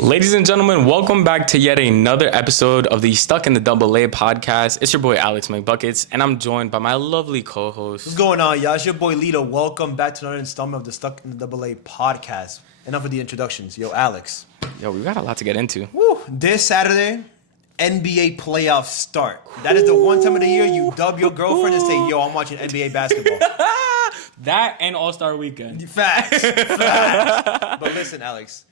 Ladies and gentlemen, welcome back to yet another episode of the Stuck in the Double A podcast. It's your boy Alex Mcbuckets, and I'm joined by my lovely co-host. What's going on, y'all? It's your boy Lito. Welcome back to another installment of the Stuck in the Double A podcast. Enough of the introductions. Yo, Alex. Yo, we got a lot to get into. Woo! This Saturday, NBA playoffs start. That is the one time of the year you dub your girlfriend and say, yo, I'm watching NBA basketball. That and All-Star Weekend. Facts. But listen, Alex.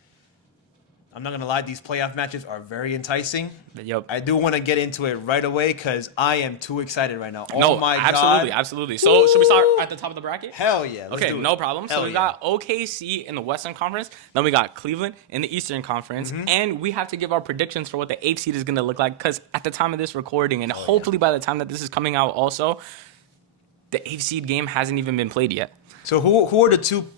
I'm not going to lie, these playoff matches are very enticing. Yep. I do want to get into it right away because I am too excited right now. Absolutely. So, should we start at the top of the bracket? Hell yeah. Okay, no problem. So, we got OKC in the Western Conference. Then we got Cleveland in the Eastern Conference. And we have to give our predictions for what the 8th seed is going to look like because at the time of this recording, and hopefully by the time that this is coming out also, the 8th seed game hasn't even been played yet. So who are the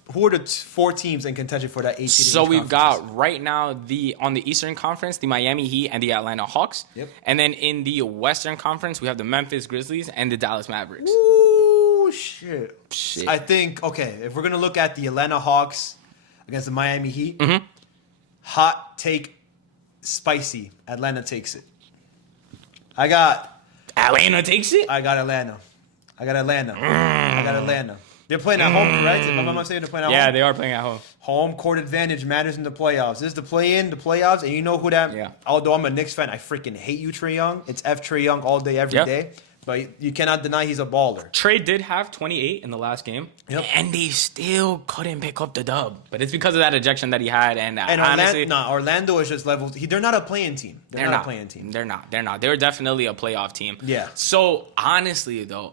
four teams in contention for that 8th seed? So we've got right now on the Eastern Conference, the Miami Heat and the Atlanta Hawks. Yep. And then in the Western Conference, we have the Memphis Grizzlies and the Dallas Mavericks. Ooh, shit. I think, okay, if we're going to look at the Atlanta Hawks against the Miami Heat, hot take, spicy. Atlanta takes it. Atlanta takes it? I got Atlanta. They're playing at home, right? If I'm not mistaken, they're playing at home. Yeah, they are playing at home. Home court advantage matters in the playoffs. This is the play-in, the playoffs, and you know who that... Yeah. Although I'm a Knicks fan, I freaking hate you, Trae Young. It's F Trae Young all day, every day. But you cannot deny he's a baller. Trae did have 28 in the last game, and they still couldn't pick up the dub. But it's because of that ejection that he had, and honestly... Orlando is just levels... They're not a playing team. They're not a playing team. They're not. They're definitely a playoff team. Yeah. So, honestly, though...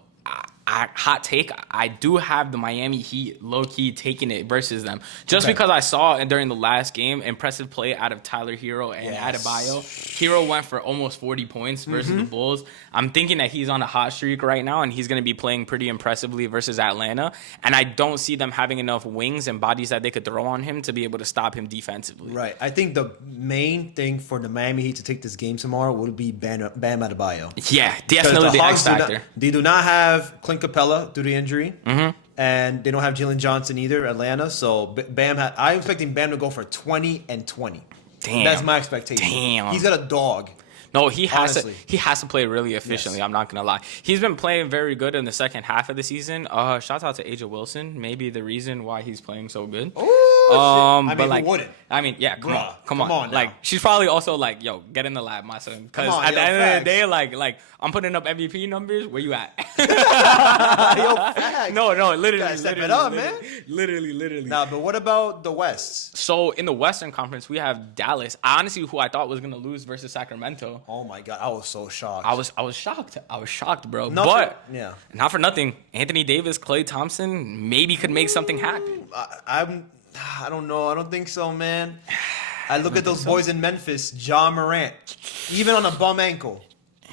hot take, I do have the Miami Heat low-key taking it versus them. Just because I saw during the last game, impressive play out of Tyler Hero and Adebayo. Hero went for almost 40 points versus the Bulls. I'm thinking that he's on a hot streak right now, and he's going to be playing pretty impressively versus Atlanta. And I don't see them having enough wings and bodies that they could throw on him to be able to stop him defensively. Right. I think the main thing for the Miami Heat to take this game tomorrow would be Bam Adebayo. Yeah, definitely the X factor. They do not have Clint Capella due to injury, and they don't have Jalen Johnson either, Atlanta. So I'm expecting Bam to go for 20 and 20. Damn, that's my expectation. Damn, he's got a dog. No, he has to play really efficiently. Yes. I'm not gonna lie. He's been playing very good in the second half of the season. Shout out to Aja Wilson. Maybe the reason why he's playing so good. Oh, shit. Who wouldn't? I mean, yeah, come on. Now. Like, she's probably also like, yo, get in the lab, my son. Because at the end of the day, like I'm putting up MVP numbers. Where you at? Yo, facts. No, literally. Step it up, man. Literally. Nah, but what about the West? So in the Western Conference, we have Dallas. Honestly, who I thought was gonna lose versus Sacramento. Oh my God, I was so shocked. I was shocked, bro. Not for nothing. Anthony Davis, Klay Thompson, maybe could make something happen. I don't know. I don't think so, man. I look at those boys in Memphis, Ja Morant, even on a bum ankle.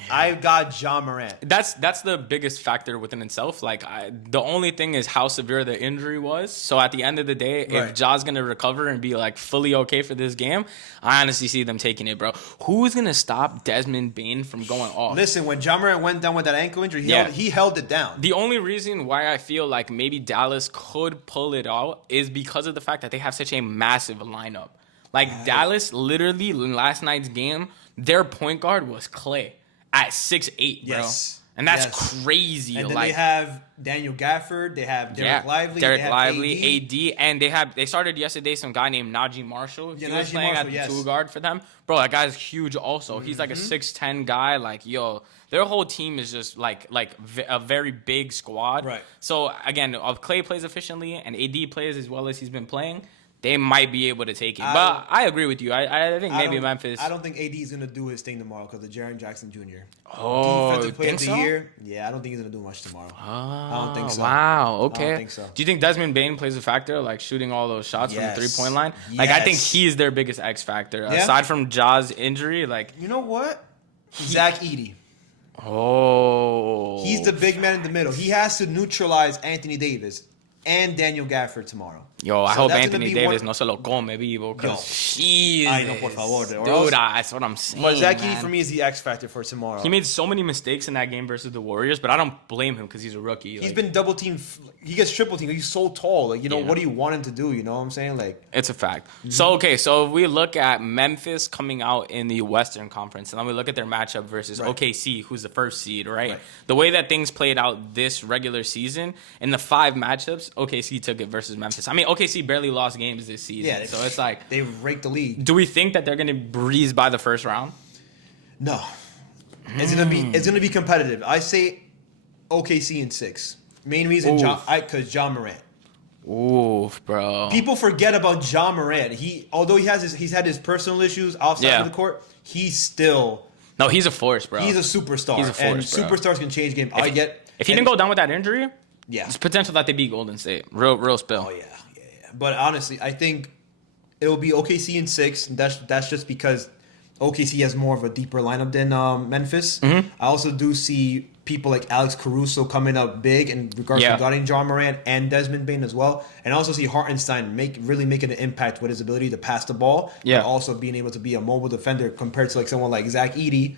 I got Ja Morant. That's the biggest factor within itself. Like, the only thing is how severe the injury was. So at the end of the day, if Ja's gonna recover and be like fully okay for this game, I honestly see them taking it, bro. Who's gonna stop Desmond Bane from going off? Listen, when Ja Morant went down with that ankle injury, he held it down. The only reason why I feel like maybe Dallas could pull it out is because of the fact that they have such a massive lineup. Like, Dallas, literally in last night's game, their point guard was Klay. At 6'8", bro. Yes. And that's crazy. And then they have Daniel Gafford. They have Derek Lively. AD. And they started yesterday some guy named Najee Marshall. He was playing at the 2 guard for them. Bro, that guy's huge also. He's like a 6'10" guy. Like, yo, their whole team is just like a very big squad. Right. So, again, if Klay plays efficiently and AD plays as well as he's been playing, they might be able to take it. But I agree with you. I think maybe Memphis. I don't think AD is going to do his thing tomorrow because of Jaren Jackson Jr. Oh, Defensive player of the year. Yeah, I don't think he's going to do much tomorrow. I don't think so. Wow, okay. I don't think so. Do you think Desmond Bane plays a factor, like shooting all those shots from the three-point line? Like, I think he's their biggest X factor. Aside from Ja's injury, like... You know what? Zach Edey. Oh. He's the big man in the middle. He has to neutralize Anthony Davis and Daniel Gafford tomorrow. Yo, I So hope that's gonna Anthony be Davis one- no se lo come vivo, Yo. because Jesus. Ay, no, por favor. Dude, that's what I'm saying, But Zach Edey man. for me is the X factor for tomorrow. He made so many mistakes in that game versus the Warriors, but I don't blame him because he's a rookie. He's been double teamed. He gets triple teamed. He's so tall. Like, Yeah. what do you want him to do? You know what I'm saying? Like, It's a fact. So if we look at Memphis coming out in the Western Conference, and then we look at their matchup versus OKC, who's the first seed, right? The way that things played out this regular season, in the 5 matchups, OKC took it versus Memphis. I mean, OKC barely lost games this season. yeah. So it's like, they raked the league. do we think that they're going to breeze by the first round? No, it's gonna be competitive. I say OKC in 6. Main reason, because John Morant. Oof, bro. People forget about John Morant. Although he's had his personal issues outside of the court, he's still he's a force, bro. He's a superstar. He's a force, and bro. superstars can change game. If he didn't go down with that injury, yeah, it's potential that they beat Golden State. Real spill. Oh yeah. But honestly, I think it'll be OKC in 6. And that's just because OKC has more of a deeper lineup than Memphis. I also do see people like Alex Caruso coming up big in regards to guarding John Morant and Desmond Bane as well. And I also see Hartenstein really making an impact with his ability to pass the ball. Yeah. But also being able to be a mobile defender compared to like someone like Zach Edey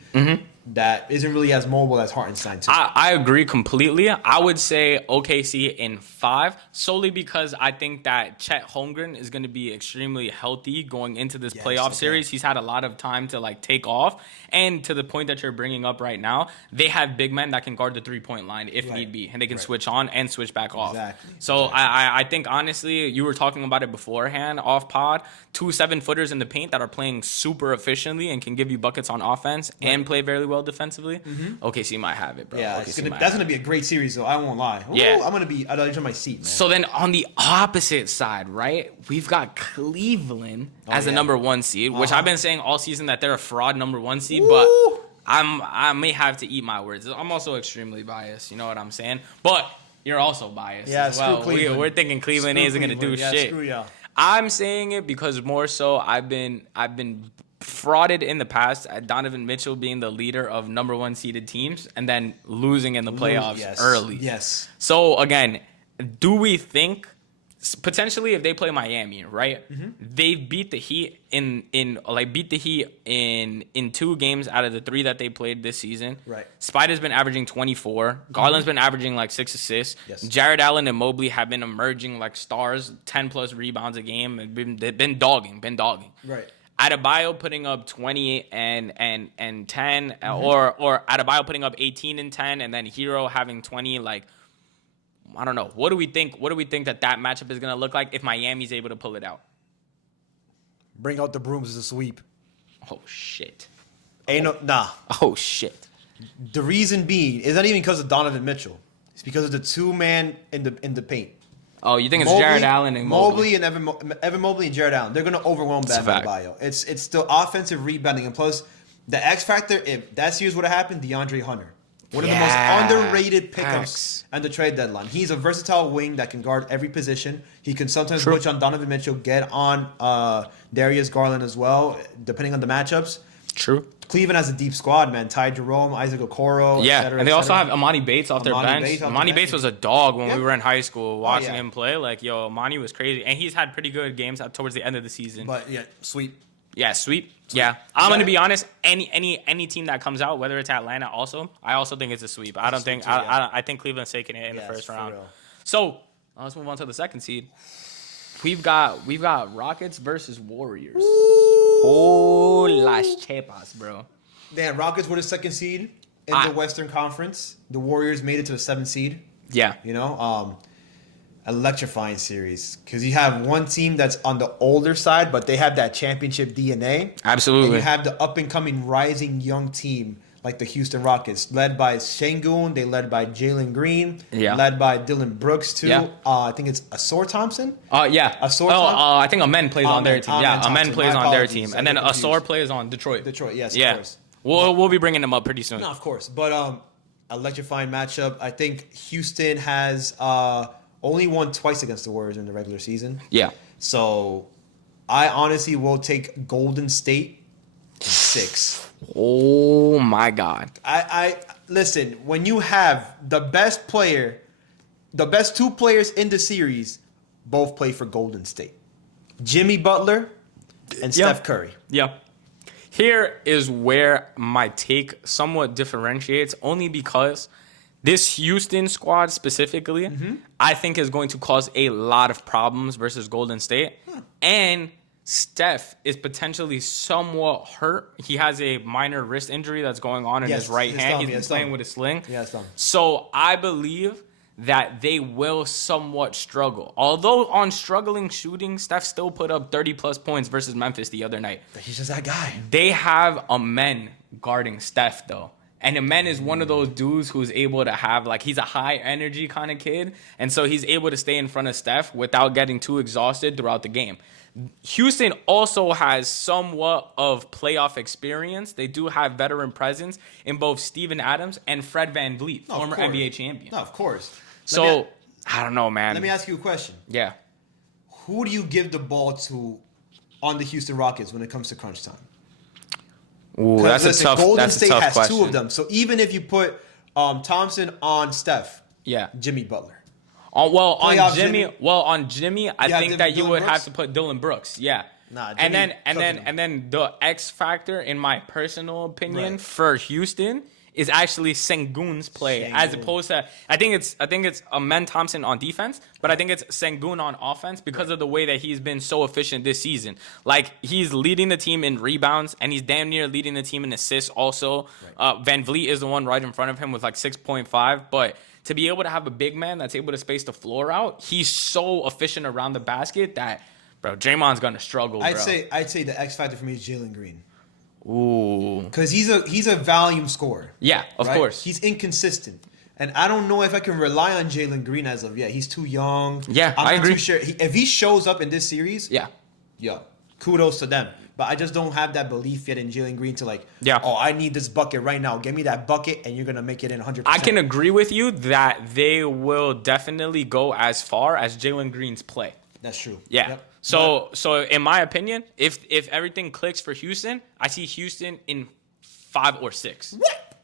that isn't really as mobile as Hartenstein too. I agree completely. I would say OKC in 5, solely because I think that Chet Holmgren is going to be extremely healthy going into this playoff series. He's had a lot of time to like take off. And to the point that you're bringing up right now, they have big men that can guard the 3-point line if need be, and they can switch on and switch back off. So I think honestly, you were talking about it beforehand off pod. 2 7-footers in the paint that are playing super efficiently and can give you buckets on offense and play very well defensively. OKC might have it, bro. Yeah, that's gonna be a great series, though. I won't lie. Ooh, Yeah, I'm gonna be at the edge of my seat, man. So then on the opposite side, right, we've got Cleveland as the number 1 seed, which I've been saying all season that they're a fraud number 1 seed, but I may have to eat my words. I'm also extremely biased. You know what I'm saying? But you're also biased as well. We're thinking Cleveland isn't gonna do shit. Screw y'all. I'm saying it because more so I've been frauded in the past at Donovan Mitchell being the leader of number 1 seeded teams and then losing in the playoffs early. Yes. So again, do we think potentially if they play Miami, right? They beat the Heat in 2 games out of the 3 that they played this season. Right. Spider's been averaging 24. Garland's been averaging like 6 assists. Yes. Jared Allen and Mobley have been emerging like stars, 10 plus rebounds a game. They've been dogging. Right. Adebayo putting up 20 and 10, or Adebayo putting up 18 and 10, and then Hero having 20. Like, I don't know. What do we think? What do we think that matchup is gonna look like if Miami's able to pull it out? Bring out the brooms as a sweep. Oh shit. Nah. Oh shit. The reason being is not even because of Donovan Mitchell. It's because of the 2-man in the paint. Oh, you think it's Jared Allen and Mobley? And Evan Mobley and Jared Allen. They're gonna overwhelm Bam Adebayo. It's still offensive rebounding, and plus the X factor. If that series would have happened, DeAndre Hunter, one of the most underrated pickups at the trade deadline. He's a versatile wing that can guard every position. He can sometimes switch on Donovan Mitchell, get on Darius Garland as well, depending on the matchups. True. Cleveland has a deep squad, man. Ty Jerome, Isaac Okoro, yeah, et cetera, and they also have Amani Bates off their bench. Amani Bates was a dog when we were in high school watching him play. Like, yo, Amani was crazy, and he's had pretty good games towards the end of the season. But yeah, sweep. Yeah, sweep. Yeah, I'm gonna be honest. Any team that comes out, whether it's Atlanta, I also think it's a sweep. I think Cleveland's taking it in the first round. So let's move on to the second seed. We've got Rockets versus Warriors. Oh, las chepas, bro. Damn, Rockets were the second seed in the Western Conference. The Warriors made it to the 7th seed. Yeah. You know, electrifying series because you have one team that's on the older side, but they have that championship DNA. Absolutely. And you have the up-and-coming rising young team like the Houston Rockets, led by Şengün. They led by Jalen Green. Yeah. Led by Dylan Brooks, too. Yeah. I think it's Asor Thompson. Yeah. Asor Thompson? I think Amen plays on their team. Yeah, Amen plays on their team. And then Asor plays on Detroit. Yes, of course. We'll be bringing them up pretty soon. No, of course. But electrifying matchup. I think Houston has only won twice against the Warriors in the regular season. Yeah. So I honestly will take Golden State in 6. Oh my God. I listen, when you have the best 2 players in the series both play for Golden State. Jimmy Butler and Steph Curry. Yeah. Here is where my take somewhat differentiates, only because this Houston squad specifically, I think is going to cause a lot of problems versus Golden State. And Steph is potentially somewhat hurt. He has a minor wrist injury that's going on in his right hand. He's been playing with a sling. So I believe that they will somewhat struggle. Although on struggling shooting, Steph still put up 30-plus points versus Memphis the other night. But he's just that guy. They have Amen guarding Steph, though. And Amen is one of those dudes who's able to have, like, he's a high-energy kind of kid. And so he's able to stay in front of Steph without getting too exhausted throughout the game. Houston also has somewhat of playoff experience. They do have veteran presence in both Steven Adams and Fred VanVleet, former NBA champion. No, of course. So, I don't know, man. Let me ask you a question. Yeah. Who do you give the ball to on the Houston Rockets when it comes to crunch time? Ooh, that's a tough question. Golden State has two of them. So even if you put Thompson on Steph, Jimmy Butler. On Jimmy, I think that you would have to put Dylan Brooks. Yeah. Nah, and then the X factor, in my personal opinion, for Houston is actually Sengun's play, as opposed to I think it's Amen Thompson on defense, but I think it's Sengun on offense because of the way that he's been so efficient this season. Like, he's leading the team in rebounds, and he's damn near leading the team in assists also. VanVleet is the one right in front of him with like 6.5, but to be able to have a big man that's able to space the floor out, he's so efficient around the basket that, bro, Draymond's gonna struggle. I'd say the X factor for me is Jalen Green. Ooh, because he's a volume scorer. Yeah, of course. He's inconsistent, and I don't know if I can rely on Jalen Green as of yet. He's too young. Yeah, I'm I not agree. Too sure. If he shows up in this series, kudos to them. But I just don't have that belief yet in Jalen Green to I need this bucket right now. Give me that bucket, and you're gonna make it in 100%. I can agree with you that they will definitely go as far as Jalen Green's play. That's true. Yeah. Yep. So in my opinion, if everything clicks for Houston, I see Houston in 5 or 6. What?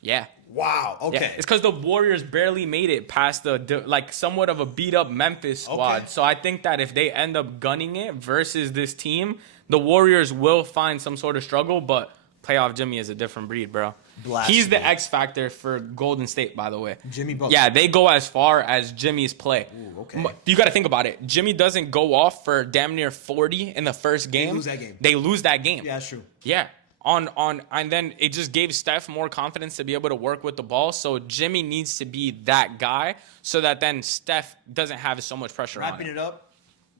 Yeah. Wow. Okay. Yeah. It's because the Warriors barely made it past the somewhat of a beat up Memphis squad. Okay. So I think that if they end up gunning it versus this team, the Warriors will find some sort of struggle. But playoff Jimmy is a different breed, bro. Blasphemy. He's the X factor for Golden State, by the way. Jimmy Butler. Yeah, they go as far as Jimmy's play. Ooh, okay. You got to think about it. Jimmy doesn't go off for damn near 40 in the first game. They lose that game. Yeah, that's true. Yeah. And then it just gave Steph more confidence to be able to work with the ball. So Jimmy needs to be that guy so that then Steph doesn't have so much pressure on him. Wrapping it up,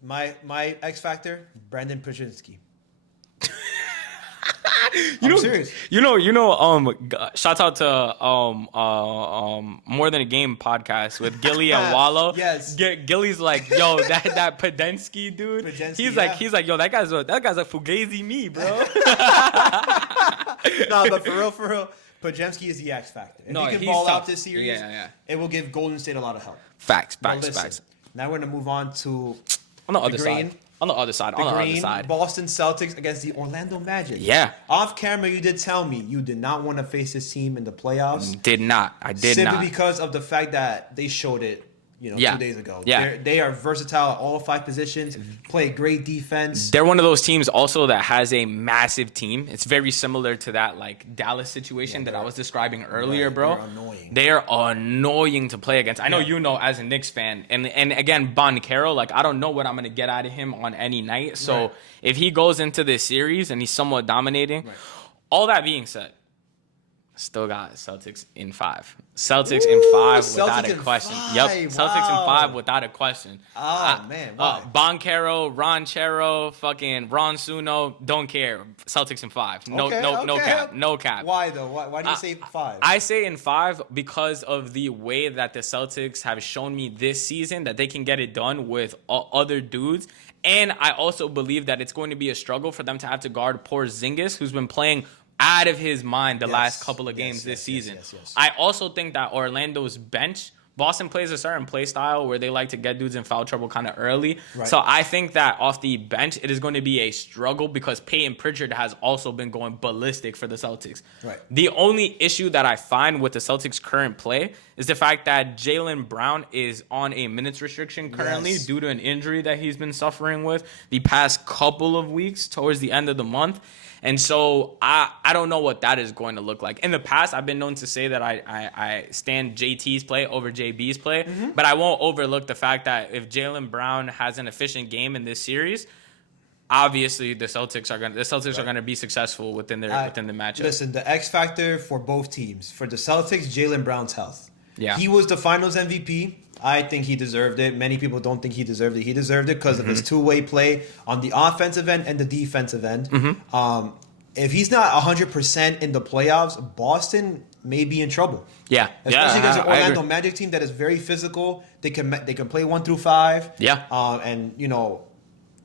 my X factor, Brandon Pajinski. I'm serious. Shout out to More Than a Game podcast with Gilly and Wallow. Yes. Gilly's like, yo, that Podensky dude. He's like, yo, that guy's a Fugazi me, bro. No, but for real, Pajemski is the X factor. If he can ball out this series, it will give Golden State a lot of help. Facts. Now we're gonna move on to on the other side. On the other side. Boston Celtics against the Orlando Magic. Yeah. Off camera, you did tell me you did not want to face this team in the playoffs. Did not. I did Simply not. Simply because of the fact that they showed it, 2 days ago. Yeah. They are versatile at all 5 positions, play great defense. They're one of those teams also that has a massive team. It's very similar to that Dallas situation that I was describing earlier, bro. They're annoying. They're annoying to play against. I know as a Knicks fan. And again, Banchero, I don't know what I'm going to get out of him on any night. So if he goes into this series and he's somewhat dominating, all that being said, still got Celtics in 5. Celtics in 5 without a question. Yep. Celtics in 5 without a question. Oh, man. Why? Banchero, Ronchero, fucking Ron Suno, don't care. Celtics in 5. No cap. Why, though? Why do you say 5? I say in 5 because of the way that the Celtics have shown me this season that they can get it done with other dudes. And I also believe that it's going to be a struggle for them to have to guard Porzingis, who's been playing out of his mind the last couple of games this season. Yes. I also think that Orlando's bench Boston plays a certain play style where they like to get dudes in foul trouble kind of early. Right. So I think that off the bench, it is going to be a struggle because Peyton Pritchard has also been going ballistic for the Celtics. Right. The only issue that I find with the Celtics' current play is the fact that Jaylen Brown is on a minutes restriction currently due to an injury that he's been suffering with the past couple of weeks towards the end of the month. And so I don't know what that is going to look like. In the past, I've been known to say that I stand JT's play over JB's play, but I won't overlook the fact that if Jaylen Brown has an efficient game in this series, obviously the Celtics are gonna be successful within the matchup. Listen, the X factor for both teams. For the Celtics, Jaylen Brown's health. Yeah. He was the Finals MVP. I think he deserved it. Many people don't think he deserved it. He deserved it because of his two-way play on the offensive end and the defensive end. If he's not 100% in the playoffs, Boston may be in trouble. Yeah. Especially against an Orlando Magic team that is very physical. They can play 1 through 5. Yeah. And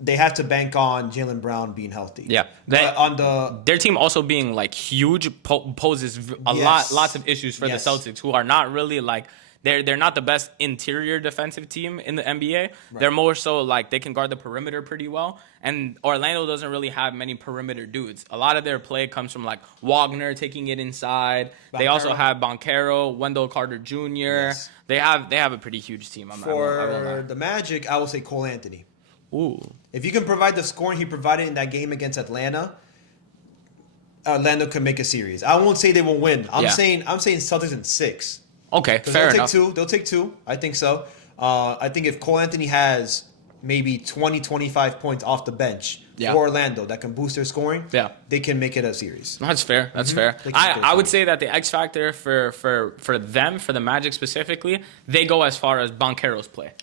they have to bank on Jaylen Brown being healthy. Yeah. Their team also being like huge poses lots of issues for the Celtics, who are not really like they're not the best interior defensive team in the NBA. Right. They're more so like they can guard the perimeter pretty well. And Orlando doesn't really have many perimeter dudes. A lot of their play comes from like Wagner taking it inside. Boncaro. They also have Boncaro, Wendell Carter Jr. Yes. They have a pretty huge team. For the Magic, I will say Cole Anthony. Ooh. If you can provide the scoring he provided in that game against Atlanta, Orlando could make a series. I won't say they will win. I'm saying Celtics in 6. Okay, fair enough. They'll take 2. I think so. I think if Cole Anthony has maybe 20, 25 points off the bench for Orlando that can boost their scoring, they can make it a series. That's fair. That's fair. I would say that the X factor for them, for the Magic specifically, they go as far as Boncaro's play.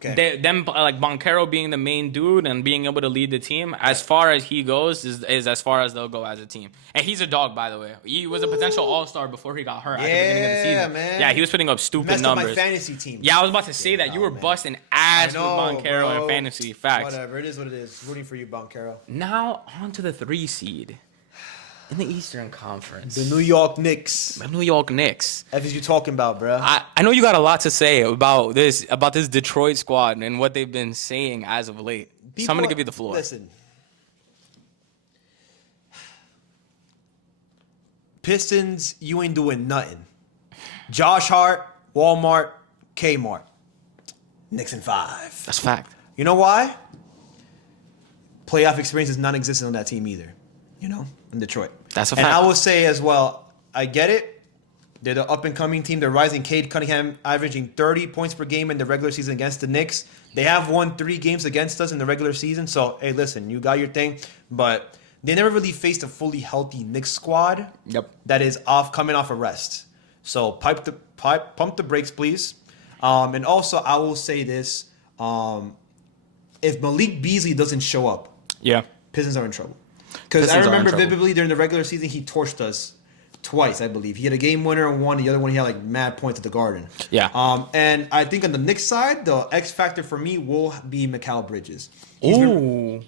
Okay. Them like Boncaro being the main dude and being able to lead the team, as far as he goes, is as far as they'll go as a team. And he's a dog, by the way. He was a potential all-star before he got hurt at the beginning of the season. Man. Yeah, he was putting up stupid numbers. Up my fantasy team. Yeah, I was about to say that. You were busting ass with Boncaro in fantasy. Facts. Whatever. It is what it is. Rooting for you, Boncaro. Now, on to the 3 seed. In the Eastern Conference. The New York Knicks. The New York Knicks. F is you talking about, bro? I know you got a lot to say about this Detroit squad and what they've been saying as of late. So I'm going to give you the floor. Listen. Pistons, you ain't doing nothing. Josh Hart, Walmart, Kmart. Knicks in 5. That's fact. You know why? Playoff experience is non-existent on that team either. In Detroit. That's a fact. And I will say as well, I get it. They're the up-and-coming team. They're rising. Cade Cunningham averaging 30 points per game in the regular season against the Knicks. They have won 3 games against us in the regular season. So, hey, listen, you got your thing. But they never really faced a fully healthy Knicks squad that is coming off a rest. So, pump the brakes, please. And also, I will say this. If Malik Beasley doesn't show up, Pistons are in trouble. Because I remember vividly during the regular season, he torched us twice, I believe. He had a game winner and one. The other one, he had like mad points at the Garden. Yeah. And I think on the Knicks side, the X factor for me will be Mikal Bridges. He's been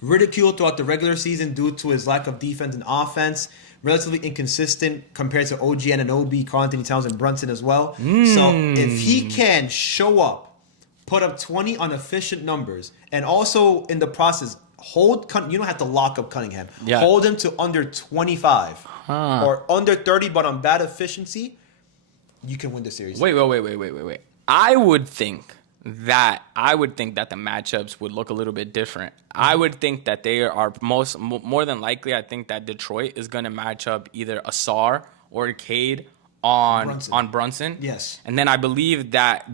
ridiculed throughout the regular season due to his lack of defense and offense. Relatively inconsistent compared to OG Anunoby, Karl Anthony Towns, and Brunson as well. So if he can show up, put up 20 on efficient numbers, and also in the process, you don't have to lock up Cunningham. Yeah. Hold him to under 25 or under 30, but on bad efficiency, you can win the series. Wait. I would think that the matchups would look a little bit different. I would think that they are more than likely. I think that Detroit is going to match up either Asar or Cade on Brunson. Yes. And then I believe that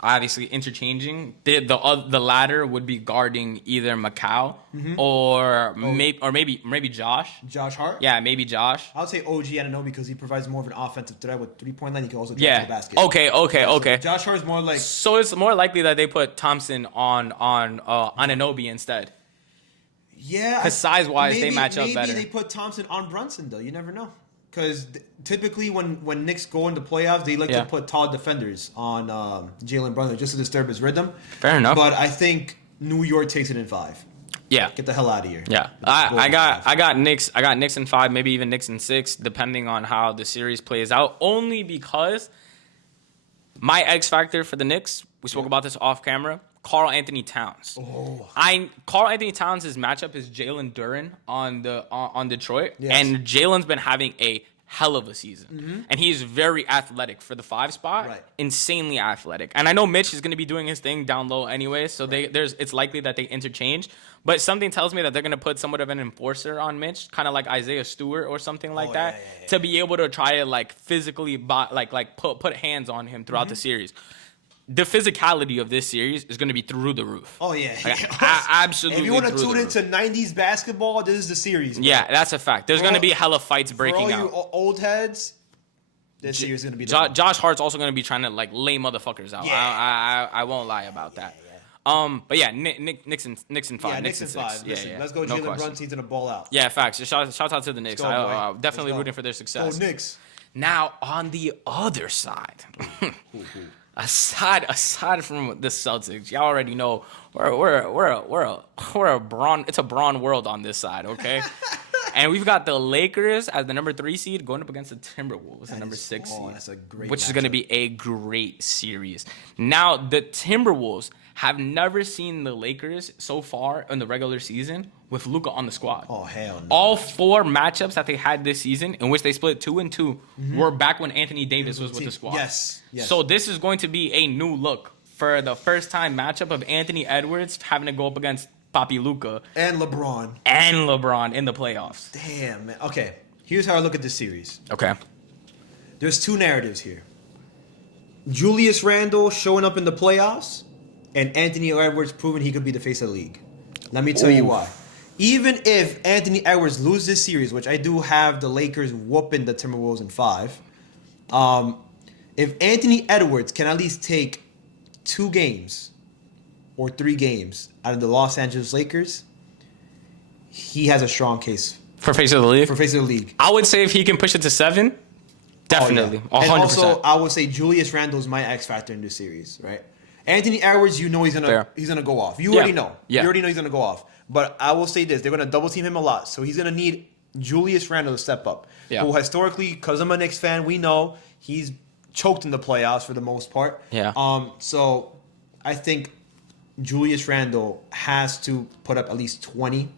obviously interchanging the latter would be guarding either Mikal or maybe Josh. Josh Hart? Yeah, maybe Josh. I would say OG Anunoby because he provides more of an offensive threat with 3-point line. He can also drive the basket. Okay. So Josh Hart is more like... So it's more likely that they put Thompson on Anunoby instead. Yeah. Because size-wise, they match up better. Maybe they put Thompson on Brunson, though. You never know. Because typically when Knicks go into playoffs, they like to put tall defenders on Jaylen Brunson just to disturb his rhythm. Fair enough. But I think New York takes it in 5. Yeah. Get the hell out of here. Yeah. I got Knicks in 5, maybe even Knicks in 6, depending on how the series plays out. Only because My X factor for the Knicks, we spoke about this off camera. Karl Anthony Towns. Karl Anthony Towns' matchup is Jalen Duren on Detroit, and Jalen's been having a hell of a season, and he's very athletic for the 5 spot. Right. Insanely athletic, and I know Mitch is going to be doing his thing down low anyway, so it's likely that they interchange. But something tells me that they're going to put somewhat of an enforcer on Mitch, kind of like Isaiah Stewart or something like that, to be able to try to like physically put hands on him throughout the series. The physicality of this series is going to be through the roof. Oh, yeah. Absolutely. If you want to tune into 90s basketball, this is the series. Bro. Yeah, that's a fact. There's going to be hella fights breaking out. For all you old heads, this series is going to be Josh Hart's also going to be trying to like lay motherfuckers out. Yeah. I won't lie about that. But yeah, Knicks in 5. Yeah, Knicks in 5. Listen, let's go Jalen Brunson's going to ball out. Yeah, facts. Shout out to the Knicks. I'm definitely rooting for their success. Go Knicks. Now, on the other side... Aside from the Celtics, y'all already know we're a Braun. It's a Braun world on this side, okay? And we've got the Lakers as the number 3 seed going up against the Timberwolves, the number 6 seed, that's a great which is going to be a great series. Now, the Timberwolves have never seen the Lakers so far in the regular season with Luka on the squad. Oh, hell no. All 4 matchups that they had this season, in which they split 2-2, were back when Anthony Davis was with the squad. Yes. So this is going to be a new look for the first time matchup of Anthony Edwards having to go up against Papi Luka. And LeBron. In the playoffs. Damn, man. Okay, here's how I look at this series. Okay. There's 2 narratives here. Julius Randle showing up in the playoffs, and Anthony Edwards proving he could be the face of the league. Let me tell you why. Even if Anthony Edwards loses this series, which I do have the Lakers whooping the Timberwolves in 5, if Anthony Edwards can at least take 2 games or 3 games out of the Los Angeles Lakers, he has a strong case. For face of the league? For face of the league. I would say if he can push it to 7, definitely. 100%. And also, I would say Julius Randle is my X factor in this series, right? Anthony Edwards, you know he's gonna go off. You already know. Yeah. You already know he's gonna go off. But I will say this: they're gonna double team him a lot, so he's gonna need Julius Randle to step up. Yeah. Who historically, because I'm a Knicks fan, we know he's choked in the playoffs for the most part. Yeah. So I think Julius Randle has to put up at least 20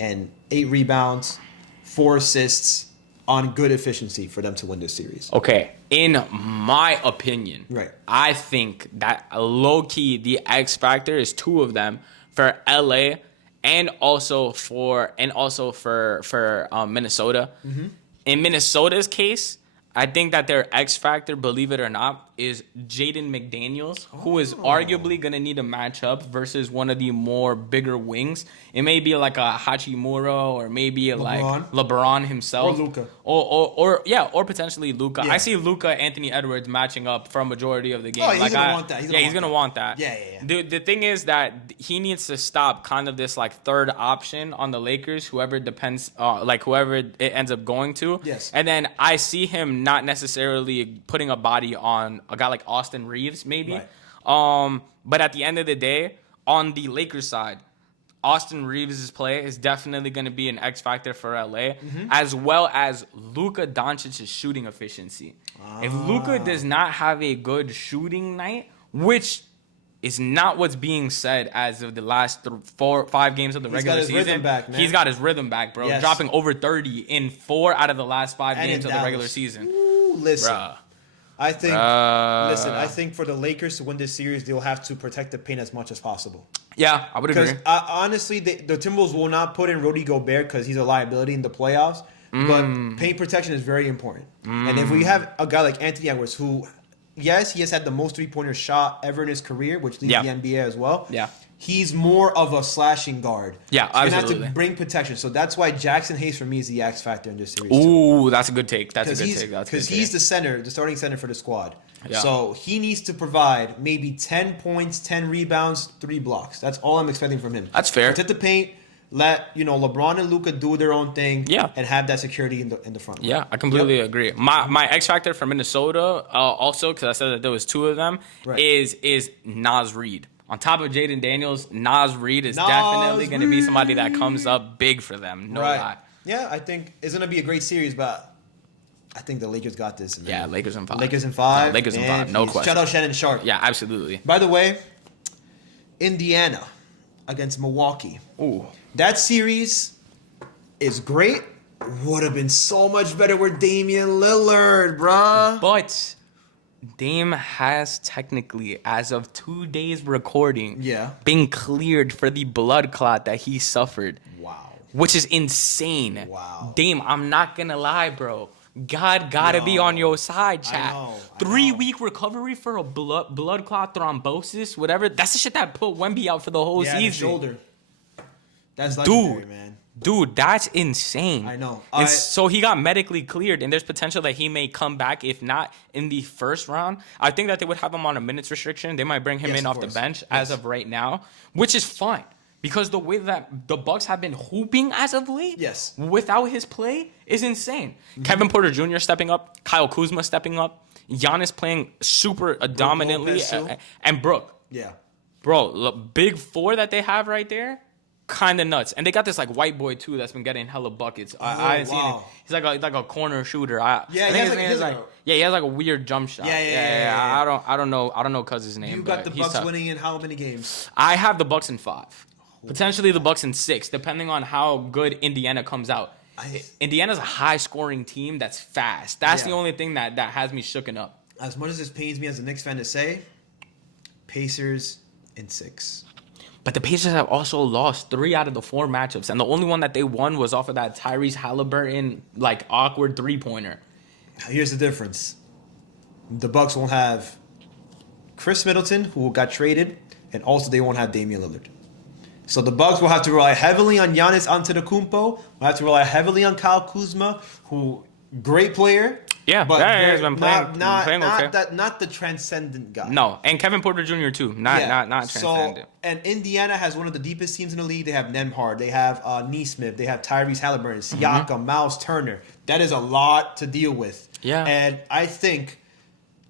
and 8 rebounds, 4 assists on good efficiency for them to win this series. Okay. In my opinion, right, I think that low-key the X factor is 2 of them for LA and also for Minnesota. In Minnesota's case, I think that their X factor, believe it or not, is Jaden McDaniels, who is arguably going to need a matchup versus one of the more bigger wings. It may be like a Hachimura or maybe like LeBron himself. Or Luka. Or potentially Luka. Yeah. I see Luka, Anthony Edwards matching up for a majority of the game. Oh, he's going to want that. He's going to want that. Yeah. The thing is that he needs to stop kind of this like third option on the Lakers, whoever it ends up going to. Yes. And then I see him not necessarily putting a body on a guy like Austin Reeves, maybe. Right. But at the end of the day, on the Lakers side, Austin Reeves' play is definitely going to be an X factor for LA, as well as Luka Doncic's shooting efficiency. If Luka does not have a good shooting night, which is not what's being said as of the last 5 games of the regular season. Rhythm back, man. He's got his rhythm back, bro. Yes. Dropping over 30 in 4 out of the last 5 games of the regular season. Ooh, listen. Bruh. I think for the Lakers to win this series, they'll have to protect the paint as much as possible. Yeah, I would agree. Because honestly, the Timberwolves will not put in Rudy Gobert because he's a liability in the playoffs. But paint protection is very important. And if we have a guy like Anthony Edwards, who, yes, he has had the most 3-pointer shot ever in his career, which leads the NBA as well. Yeah. He's more of a slashing guard. Yeah, so you're absolutely. going to have to bring protection. So that's why Jackson Hayes, for me, is the X factor in this series. Ooh, that's a good take. Because he's the center, the starting center for the squad. Yeah. So he needs to provide maybe 10 points, 10 rebounds, 3 blocks. That's all I'm expecting from him. That's fair. Protect the paint. Let LeBron and Luka do their own thing. Yeah. And have that security in the front. Yeah, I completely agree. My X factor for Minnesota, also because I said that there was 2 of them, is Naz Reid. On top of Jaden Daniels, Naz Reid is definitely going to be somebody that comes up big for them. No lie. Yeah, I think it's going to be a great series, but I think the Lakers got this. Man. Yeah, Lakers in 5. Lakers in 5. No, Lakers in 5. No question. Shout out Shannon Sharp. Yeah, absolutely. By the way, Indiana against Milwaukee. Ooh. That series is great. Would have been so much better with Damian Lillard, bruh. But Dame has technically, as of 2 days recording, been cleared for the blood clot that he suffered. Wow. Which is insane. Wow. Dame, I'm not gonna lie, bro. God gotta be on your side, chat. 3-week recovery for a blood clot thrombosis, whatever. That's the shit that put Wemby out for the whole season. Shoulder. That's legendary, man. Dude, that's insane. I know. And so he got medically cleared, and there's potential that he may come back, if not in the first round. I think that they would have him on a minutes restriction. They might bring him in off the bench as of right now, which is fine. Because the way that the Bucks have been hooping as of late, without his play, is insane. Mm-hmm. Kevin Porter Jr. stepping up, Kyle Kuzma stepping up, Giannis playing super dominantly, and Brook. Yeah. Bro, look, big 4 that they have right there, kind of nuts. And they got this like white boy too that's been getting hella buckets. I haven't seen it. He's like a corner shooter. He has like a weird jump shot. Yeah. I don't know cuz name. You got the Bucks winning in how many games? I have the Bucks in 5. Potentially the Bucks in 6, depending on how good Indiana comes out. Indiana's a high-scoring team that's fast. That's the only thing that has me shooken up. As much as this pains me as a Knicks fan to say, Pacers in 6. But the Pacers have also lost 3 out of the 4 matchups, and the only one that they won was off of that Tyrese Halliburton like awkward 3-pointer. Here's the difference: the Bucks won't have Chris Middleton, who got traded, and also they won't have Damian Lillard. So the Bucks will have to rely heavily on Giannis Antetokounmpo. Will have to rely heavily on Kyle Kuzma, who great player. Yeah, but he's been playing okay. Not the transcendent guy. No, and Kevin Porter Jr. too. Not transcendent. So, and Indiana has one of the deepest teams in the league. They have Nembhard. They have Nesmith. They have Tyrese Halliburton, Siakam, Miles Turner. That is a lot to deal with. Yeah. And I think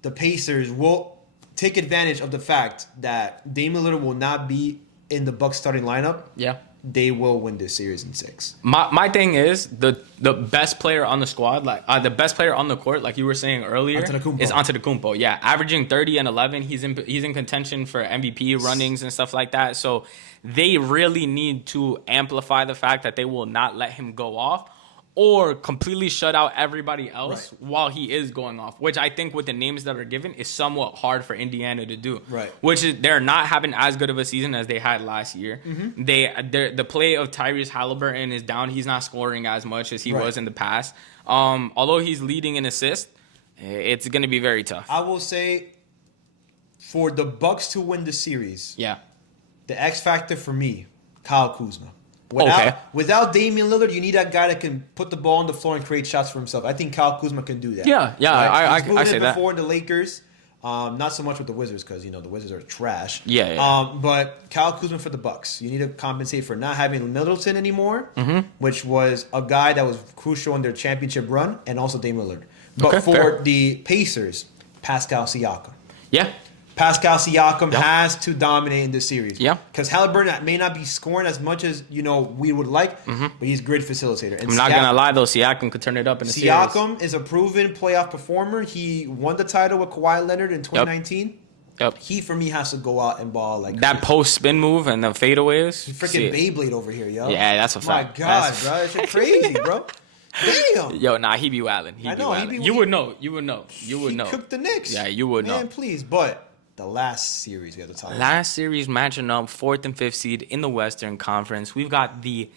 the Pacers will take advantage of the fact that Damian Lillard will not be in the Bucks starting lineup. Yeah. They will win this series in 6. My thing is the best player on the squad, like the best player on the court, like you were saying earlier, is Antetokounmpo. Yeah, averaging 30 and 11. He's in contention for MVP runnings and stuff like that. So they really need to amplify the fact that they will not let him go off, or completely shut out everybody else while he is going off, which I think with the names that are given is somewhat hard for Indiana to do. Right. Which is they're not having as good of a season as they had last year. Mm-hmm. The play of Tyrese Halliburton is down. He's not scoring as much as he was in the past. Although he's leading in assists, it's going to be very tough. I will say, for the Bucks to win the series, the X factor for me, Kyle Kuzma. Without Damian Lillard, you need that guy that can put the ball on the floor and create shots for himself. I think Kyle Kuzma can do that. Yeah, right? I say that. Before in the Lakers, not so much with the Wizards because the Wizards are trash. Yeah. But Kyle Kuzma for the Bucks, you need to compensate for not having Middleton anymore, which was a guy that was crucial in their championship run, and also Damian Lillard. But for the Pacers, Pascal Siakam. Yeah. Pascal Siakam has to dominate in this series. Yeah. Because Halliburton may not be scoring as much as, we would like, but he's a great facilitator. And I'm not going to lie, though. Siakam could turn it up in the series. Siakam is a proven playoff performer. He won the title with Kawhi Leonard in 2019. Yep. He, for me, has to go out and ball like that post-spin move and the fadeaways. Freaking Beyblade over here, yo. Yeah, that's a fact. My God, bro. It's crazy, bro. Damn. Yo, nah, he be wildin'. You would know. You would know. He cooked the Knicks. Yeah, you would know. Man, please. But the last series we have to talk about. Last series matching up 4th and 5th seed in the Western Conference. We've got the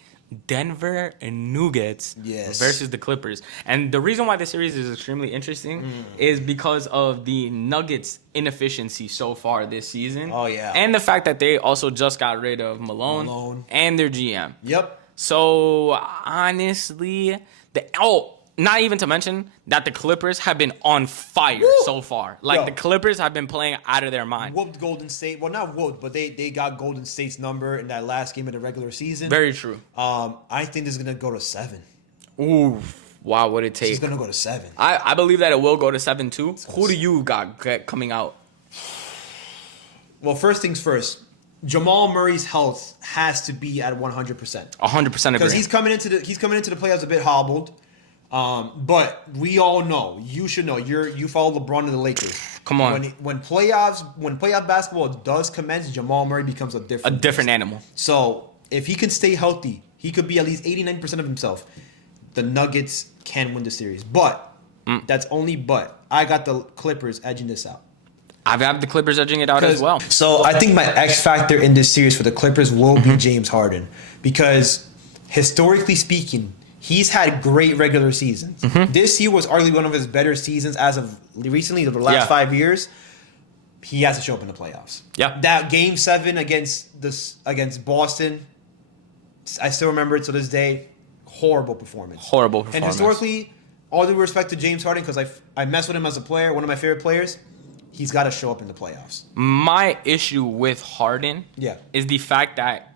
Denver Nuggets versus the Clippers. And the reason why this series is extremely interesting is because of the Nuggets' inefficiency so far this season. Oh, yeah. And the fact that they also just got rid of Malone. And their GM. Yep. So, honestly, not even to mention that the Clippers have been on fire so far. Like, the Clippers have been playing out of their mind. Whooped Golden State. Well, not whooped, but they got Golden State's number in that last game of the regular season. Very true. I think this is going to go to 7. Ooh. Wow, what it take? It's going to go to 7. I believe that it will go to 7, too. Who do you got coming out? Well, first things first. Jamal Murray's health has to be at 100%. 100% agree. Because he's coming into the playoffs a bit hobbled. But we all know, you should know, you follow LeBron and the Lakers. Come on. When playoff basketball does commence, Jamal Murray becomes a different animal. So if he can stay healthy, he could be at least 89% of himself. The Nuggets can win the series, but that's only but. I got the Clippers edging this out. I've got the Clippers edging it out as well. So I think my X factor in this series for the Clippers will be James Harden, because historically speaking, he's had great regular seasons. This year was arguably one of his better seasons as of recently, the last 5 years. He has to show up in the playoffs. Yeah. That Game 7 against Boston, I still remember it to this day. Horrible performance. And historically, all due respect to James Harden, because I mess with him as a player, one of my favorite players, he's got to show up in the playoffs. My issue with Harden is the fact that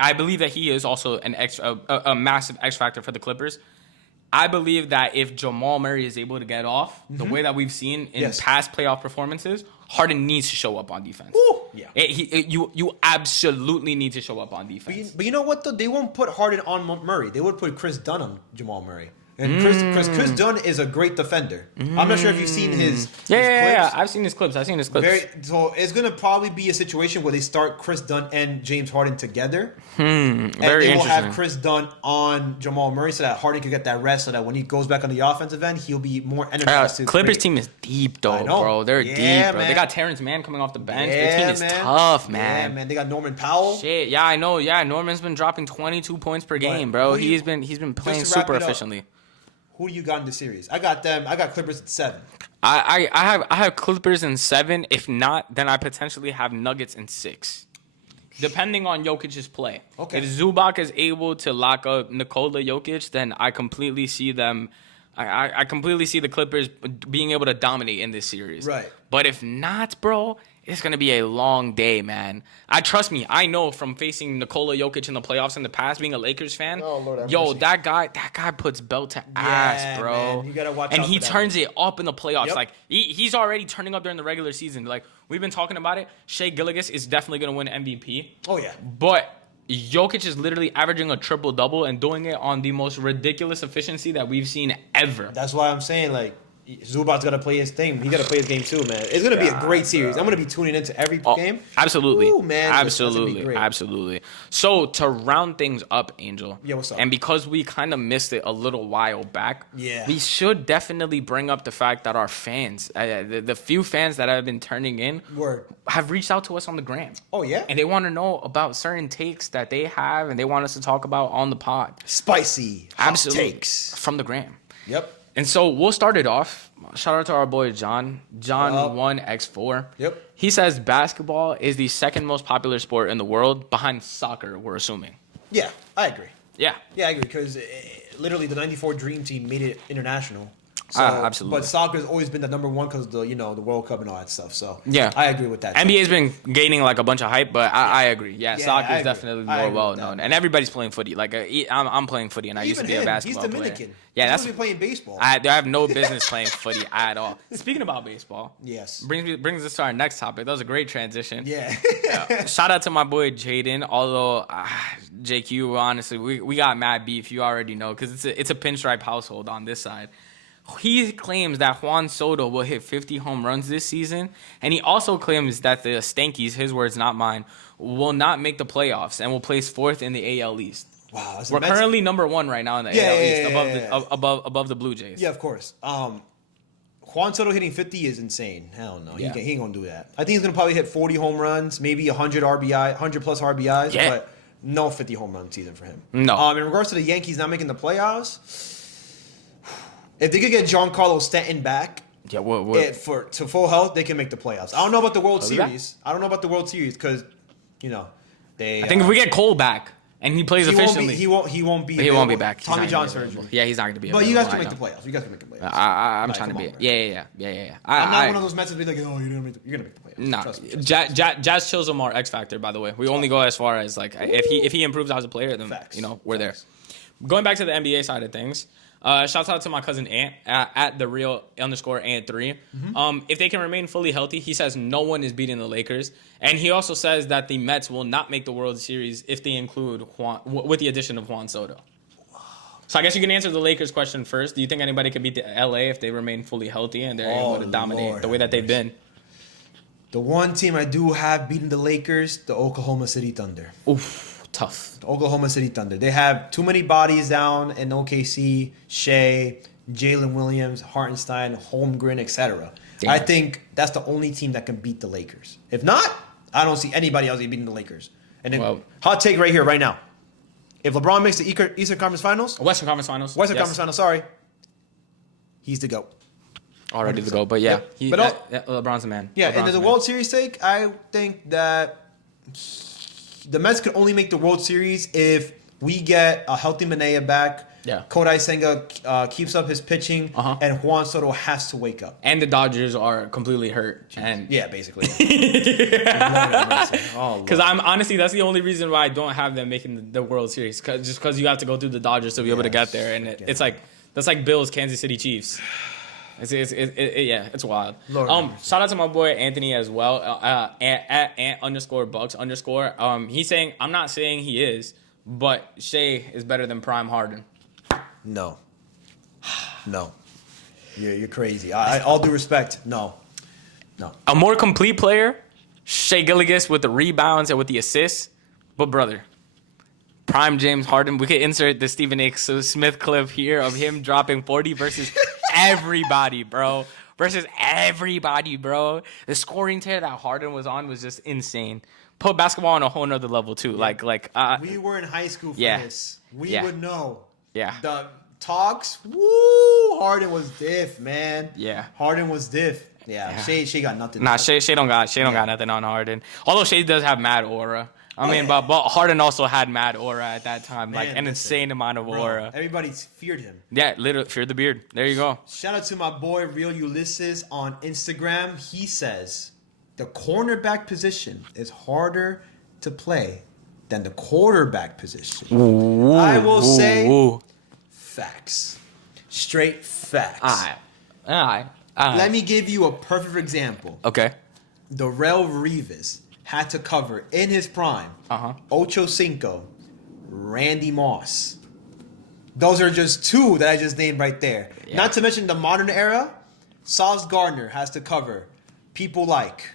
I believe that he is also a massive X factor for the Clippers. I believe that if Jamal Murray is able to get off the way that we've seen in past playoff performances, Harden needs to show up on defense. Ooh, yeah. You absolutely need to show up on defense. But you know what, though? They won't put Harden on Murray. They would put Chris Dunn on Jamal Murray. And Chris Dunn is a great defender. I'm not sure if you've seen his clips. Yeah. I've seen his clips. So it's going to probably be a situation where they start Chris Dunn and James Harden together. And they will have Chris Dunn on Jamal Murray so that Harden can get that rest, so that when he goes back on the offensive end, he'll be more energized. Clippers team is deep, though, bro. They're deep, bro. Man. They got Terrence Mann coming off the bench. Their team is tough, man. Yeah, man. They got Norman Powell. Shit, yeah, I know. Yeah, Norman's been dropping 22 points per game, bro. He's been playing super efficiently. Who do you got in the series? I got Clippers at 7. I have Clippers in 7. If not, then I potentially have Nuggets in 6. Depending on Jokic's play. Okay. If Zubac is able to lock up Nikola Jokic, then I completely see them. I completely see the Clippers being able to dominate in this series. Right. But if not, bro, it's gonna be a long day, man. Trust me. I know from facing Nikola Jokic in the playoffs in the past, being a Lakers fan. Oh, Lord, that guy puts belt to ass, bro. Man, you gotta watch and out he for that turns it up in the playoffs. Yep. Like he's already turning up during the regular season. Like we've been talking about it. Shai Gilgeous is definitely gonna win MVP. Oh yeah. But Jokic is literally averaging a triple-double and doing it on the most ridiculous efficiency that we've seen ever. That's why I'm saying, like, Zubac's got to play his thing. He got to play his game too, man. It's going to be a great series. I'm going to be tuning into every game. Absolutely. Ooh, man. Absolutely. So, to round things up, Angel. Yeah, what's up? And because we kind of missed it a little while back, we should definitely bring up the fact that our fans, the few fans that have been turning in, have reached out to us on the gram. Oh, yeah? And they want to know about certain takes that they have and they want us to talk about on the pod. Spicy hot takes. From the gram. Yep. And so we'll start it off. Shout out to our boy John 1X4. Yep. He says basketball is the second most popular sport in the world behind soccer, we're assuming. Yeah, I agree. Yeah, I agree, because literally the '94 Dream Team made it international. So, absolutely. But soccer has always been the number one because of the World Cup and all that stuff. So yeah, I agree with that. NBA's been gaining like a bunch of hype, but I agree. Yeah, soccer is definitely more well known, and everybody's playing footy. Like I'm playing footy, and I used to be a basketball player. He's Dominican. Yeah, he's supposed to be playing baseball. I have no business playing footy at all. Speaking about baseball, yes, brings us to our next topic. That was a great transition. Yeah. Shout out to my boy Jaden. Although JQ, honestly, we got mad beef. You already know, because it's a pinstripe household on this side. He claims that Juan Soto will hit 50 home runs this season, and he also claims that the Stankies, his words, not mine, will not make the playoffs and will place 4th in the AL East. Wow, we're currently number 1 right now in the AL East, above the Blue Jays. Yeah, of course. Juan Soto hitting 50 is insane. Hell no, he ain't gonna do that. I think he's gonna probably hit 40 home runs, maybe 100 plus RBIs, but no 50 home run season for him. No. In regards to the Yankees not making the playoffs. If they could get Giancarlo Stanton back, to full health, they can make the playoffs. I don't know about the World Series. Because, they. I think if we get Cole back and he plays efficiently, he won't be. He won't be back. Tommy John surgery. Yeah, he's not going to be. But you guys can make the playoffs. I'm trying to be. Yeah. I'm not one of those Mets that be like, oh, you're gonna make the playoffs. Nah, Jazz Chills are X factor. By the way, we only go as far as like if he improves as a player, then we're there. Going back to the NBA side of things. Shouts out to my cousin Ant at the real _Ant3. Mm-hmm. If they can remain fully healthy, he says no one is beating the Lakers, and he also says that the Mets will not make the World Series if they include with the addition of Juan Soto. So I guess you can answer the Lakers question first. Do you think anybody could beat the LA if they remain fully healthy and they're able to dominate the way that they've been? The one team I do have beating the Lakers, the Oklahoma City Thunder. Oof, tough. The Oklahoma City Thunder. They have too many bodies down in OKC, Shea, Jalen Williams, Hartenstein, Holmgren, etc. I think that's the only team that can beat the Lakers. If not, I don't see anybody else beating the Lakers. And then, hot take right here, right now. If LeBron makes the Eastern Conference Finals, Western Conference Finals, sorry, he's the GOAT. Already the GOAT, but yeah, LeBron's a man. Yeah, LeBron's and in the World Series sake, I think that the Mets could only make the World Series if we get a healthy Manea back. Yeah. Kodai Senga keeps up his pitching, and Juan Soto has to wake up. And the Dodgers are completely hurt. And yeah, basically. Because I'm honestly, that's the only reason why I don't have them making the World Series. Just because you have to go through the Dodgers to be able to get there, and it's like that's like Bills, Kansas City Chiefs. It's wild. Shout out to my boy Anthony as well. @Ant_Bucks_. He's saying, I'm not saying he is, but Shea is better than Prime Harden. No. You're crazy. All due respect, no. A more complete player, Shea Gilgeous with the rebounds and with the assists. But brother, Prime James Harden. We could insert the Stephen A. Smith clip here of him dropping 40 versus everybody, bro. The scoring tear that Harden was on was just insane. Put basketball on a whole nother level too. Yeah. We were in high school for this. We would know. Yeah. The talks. Woo! Harden was diff, man. Yeah. Harden was diff. Yeah. Shea got nothing. Nah, Shea don't got nothing on Harden. Although Shea does have mad aura. But Harden also had mad aura at that time, insane amount of aura. Everybody feared him. Yeah, literally feared the beard. There you go. Shout out to my boy Real Ulysses on Instagram. He says the cornerback position is harder to play than the quarterback position. Ooh, I will say facts. Straight facts. All right. Let me give you a perfect example. Okay. Darrelle Revis had to cover in his prime Ocho Cinco, Randy Moss. Those are just two that I just named right there. Yeah. Not to mention the modern era, Sauce Gardner has to cover people like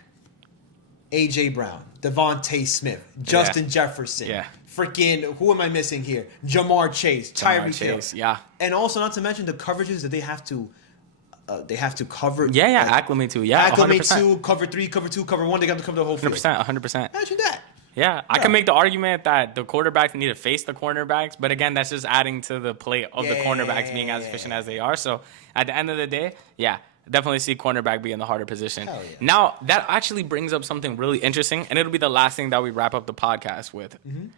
A.J. Brown, Devontae Smith, Justin Jefferson. Yeah. Freaking, who am I missing here? Jamar Chase, Tyreek Hill. Yeah. And also not to mention the coverages that they have to cover. Acclimate to. Yeah, acclimate 100%. To, cover 3, cover 2, cover 1. They got to cover the whole field. 100%. Imagine that. Yeah, I can make the argument that the quarterbacks need to face the cornerbacks, but again, that's just adding to the plate of the cornerbacks being as efficient as they are. So at the end of the day, definitely see cornerback be in the harder position. Hell yeah. Now, that actually brings up something really interesting, and it'll be the last thing that we wrap up the podcast with. Mm-hmm.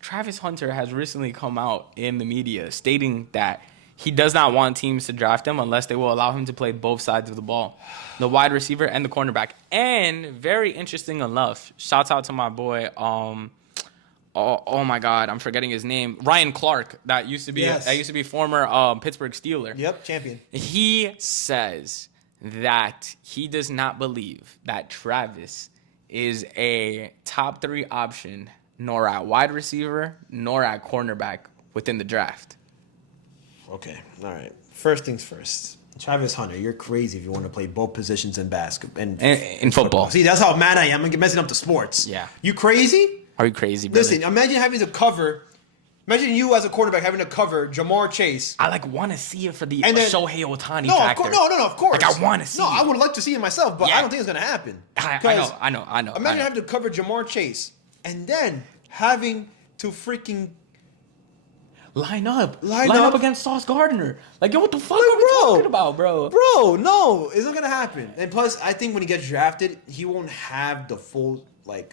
Travis Hunter has recently come out in the media stating that he does not want teams to draft him unless they will allow him to play both sides of the ball, the wide receiver and the cornerback. And very interesting enough, shouts out to my boy, oh my God, I'm forgetting his name, Ryan Clark, that used to be former Pittsburgh Steeler. Yep, champion. He says that he does not believe that Travis is a top 3 option, nor at wide receiver, nor at cornerback within the draft. Okay, all right. First things first. Travis Hunter, you're crazy if you want to play both positions in basketball and in football. See, that's how mad I am. I'm messing up the sports. Yeah. You crazy? Are you crazy, brother? Listen, imagine having to cover. Imagine you as a quarterback having to cover Jamar Chase. I want to see it for the Shohei Ohtani factor. No, of course. I want to see. No, I would like to see it myself, but I don't think it's gonna happen. I know. Imagine having to cover Jamar Chase and then having to freaking line up against Sauce Gardner. Yo, what the fuck are we talking about, bro? Bro, no, it's not gonna happen. And plus, I think when he gets drafted, he won't have the full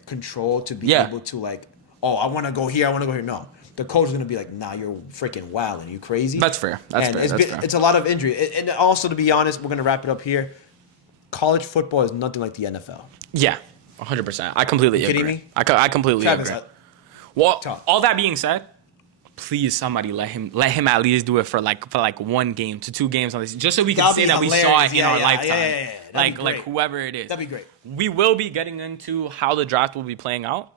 control to be able to I want to go here, I want to go here. No, the coach is gonna be like, nah, you're freaking wilding. You crazy? That's fair. It's a lot of injury. And also, to be honest, we're gonna wrap it up here. College football is nothing like the NFL. Yeah, 100%. I completely agree. Kidding me? I completely agree. Well, all that being said, please somebody let him at least do it for 1 game to 2 games on this, just so we can say that we saw it in our lifetime. Like whoever it is. That'd be great. We will be getting into how the draft will be playing out.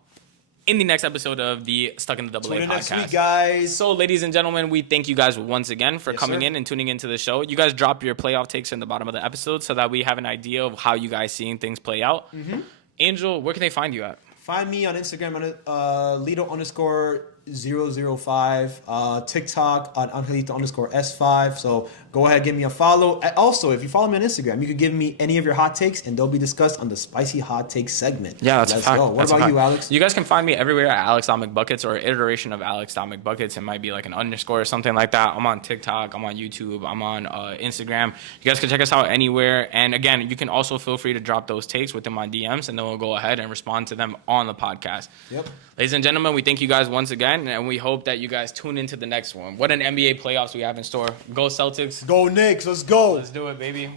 in the next episode of the Stuck in the Double A podcast. Next week, guys. So, ladies and gentlemen, we thank you guys once again for coming in and tuning into the show. You guys drop your playoff takes in the bottom of the episode so that we have an idea of how you guys seeing things play out. Angel, where can they find you at? Find me on Instagram on Lito_005, TikTok on Angelito_S5. So go ahead, give me a follow. Also, if you follow me on Instagram, you can give me any of your hot takes, and they'll be discussed on the Spicy Hot Takes segment. Yeah, that's Let's a fact. go. What about you, Alex? You guys can find me everywhere at Alex.Mcbuckets or iteration of Alex.Mcbuckets. It might be like an underscore or something like that. I'm on TikTok. I'm on YouTube. I'm on Instagram. You guys can check us out anywhere. And again, you can also feel free to drop those takes within my DMs, and then we'll go ahead and respond to them on the podcast. Yep. Ladies and gentlemen, we thank you guys once again, and we hope that you guys tune into the next one. What an NBA playoffs we have in store. Go Celtics. Go Knicks. Let's go. Let's do it, baby.